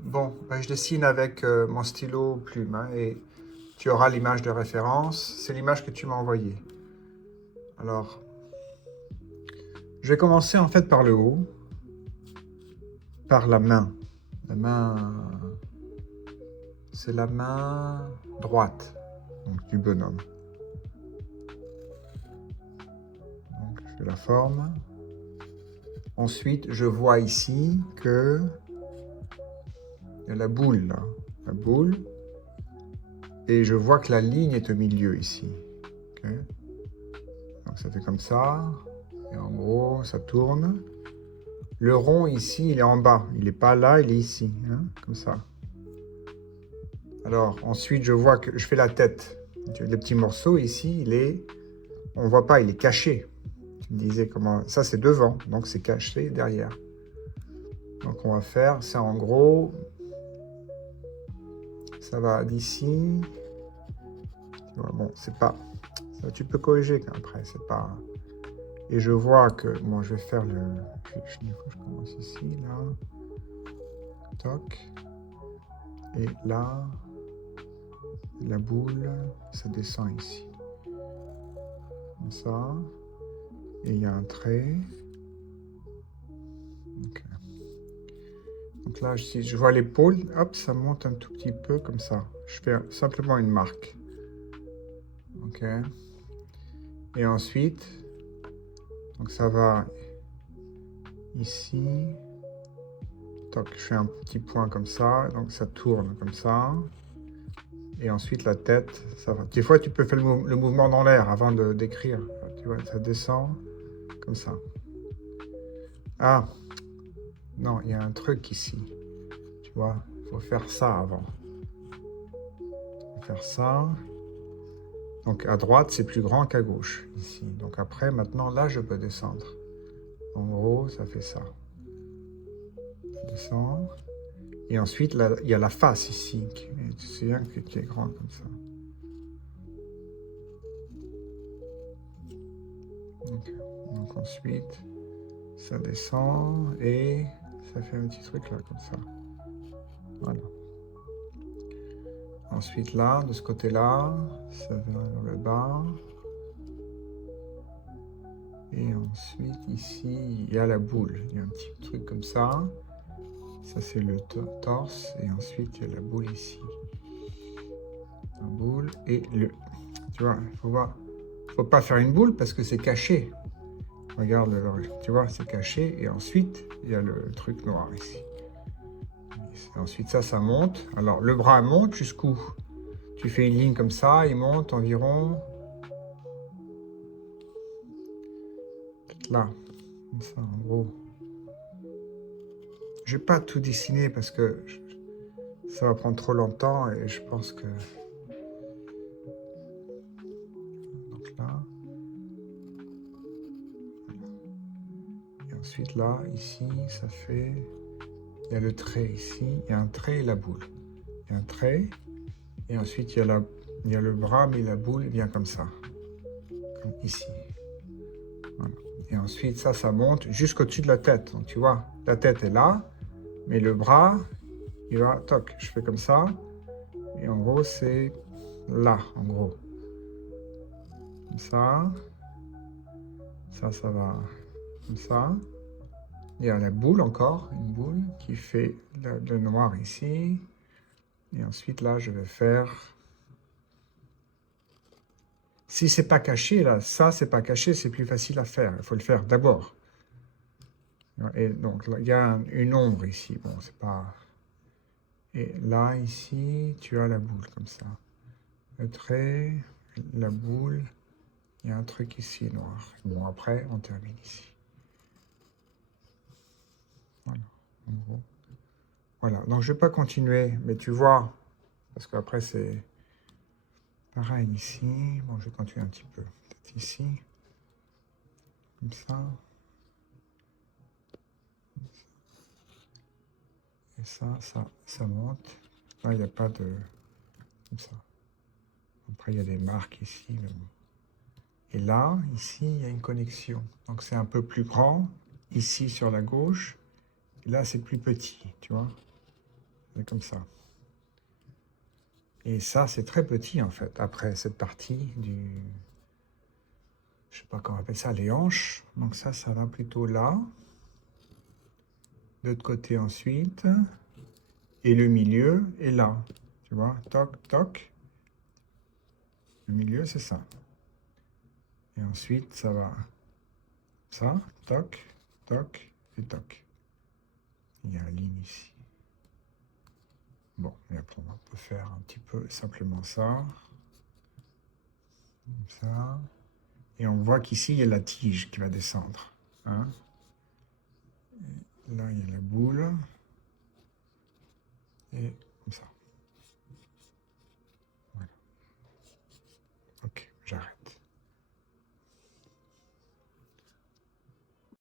Bon, ben, je dessine avec mon stylo plume, hein, et tu auras l'image de référence. C'est l'image que tu m'as envoyée. Alors, je vais commencer en fait par le haut, par la main. La main, c'est la main droite, donc, du bonhomme. Donc, je fais la forme. Ensuite, je vois ici que il y a la boule là, la boule, et je vois que la ligne est au milieu ici. Ok. Donc ça fait comme ça, et en gros, ça tourne. Le rond ici, il est en bas. Il n'est pas là, il est ici, hein, comme ça. Alors, ensuite, je vois que je fais la tête. Le petit morceau ici, on ne voit pas, il est caché. Tu me disais comment... Ça, c'est devant, donc c'est caché derrière. Donc, on va faire, c'est en gros, ça va d'ici. Tu vois, bon, c'est pas... Ça, tu peux corriger après, c'est pas... Et je vois que... Bon, je vais faire le... Je commence ici, là. Toc. Et là... La boule, ça descend ici. Comme ça. Et il y a un trait. Okay. Donc là, si je vois l'épaule, hop, ça monte un tout petit peu comme ça. Je fais simplement une marque. Ok. Et ensuite, donc ça va ici. Toc, je fais un petit point comme ça. Donc ça tourne comme ça. Et ensuite, la tête, ça va. Des fois, tu peux faire le mouvement dans l'air avant d'écrire. Tu vois, ça descend comme ça. Ah, non, il y a un truc ici. Tu vois, il faut faire ça avant. Faire ça. Donc à droite, c'est plus grand qu'à gauche, ici. Donc après, maintenant, là, je peux descendre. En gros, ça fait ça. Descendre. Et ensuite, là, il y a la face ici. Tu sais bien qui est grande comme ça. Donc ensuite, ça descend et ça fait un petit truc là, comme ça. Voilà. Ensuite, là, de ce côté-là, ça vient vers le bas. Et ensuite, ici, il y a la boule. Il y a un petit truc comme ça. Ça, c'est le torse. Et ensuite, il y a la boule ici. La boule et le... Tu vois, il faut voir. Faut pas faire une boule parce que c'est caché. Regarde, tu vois, c'est caché. Et ensuite, il y a le truc noir ici. Et ensuite, ça monte. Alors, le bras monte jusqu'où? Tu fais une ligne comme ça, il monte environ... Là. Comme ça, en gros. Je vais pas tout dessiner parce que ça va prendre trop longtemps et je pense que... Donc là. Et ensuite là, ici, ça fait... Il y a le trait ici, il y a un trait et la boule. Il y a un trait, et ensuite il y a le bras, mais la boule vient comme ça. Comme ici. Voilà. Et ensuite, ça monte jusqu'au-dessus de la tête. Donc tu vois, la tête est là, mais le bras, il va... Toc, je fais comme ça. Et en gros, c'est là, en gros. Comme ça. Ça va comme ça. Il y a la boule encore, une boule qui fait le noir ici. Et ensuite, là, je vais faire... Si c'est pas caché, là, ça, c'est pas caché, c'est plus facile à faire. Il faut le faire d'abord. Et donc, là, il y a une ombre ici. Bon, c'est pas... Et là, ici, tu as la boule, comme ça. Le trait, la boule, il y a un truc ici noir. Bon, après, on termine ici. Voilà, en gros. Voilà, donc je vais pas continuer, mais tu vois, parce qu'après, c'est... Pareil ici. Bon, je vais continuer un petit peu. Peut-être ici. Comme ça. Et ça monte. Là, il n'y a pas de... Comme ça. Après, il y a des marques ici. Mais bon. Et là, ici, il y a une connexion. Donc, c'est un peu plus grand. Ici, sur la gauche. Et là, c'est plus petit, tu vois. C'est comme ça. Et ça, c'est très petit, en fait, après cette partie du... Je sais pas comment on appelle ça, les hanches. Donc ça va plutôt là. De l'autre côté ensuite. Et le milieu est là. Tu vois, toc, toc. Le milieu, c'est ça. Et ensuite, ça va ça, toc, toc et toc. Il y a la ligne ici. Bon, et après, on peut faire un petit peu simplement ça. Comme ça. Et on voit qu'ici, il y a la tige qui va descendre. Hein. Là, il y a la boule.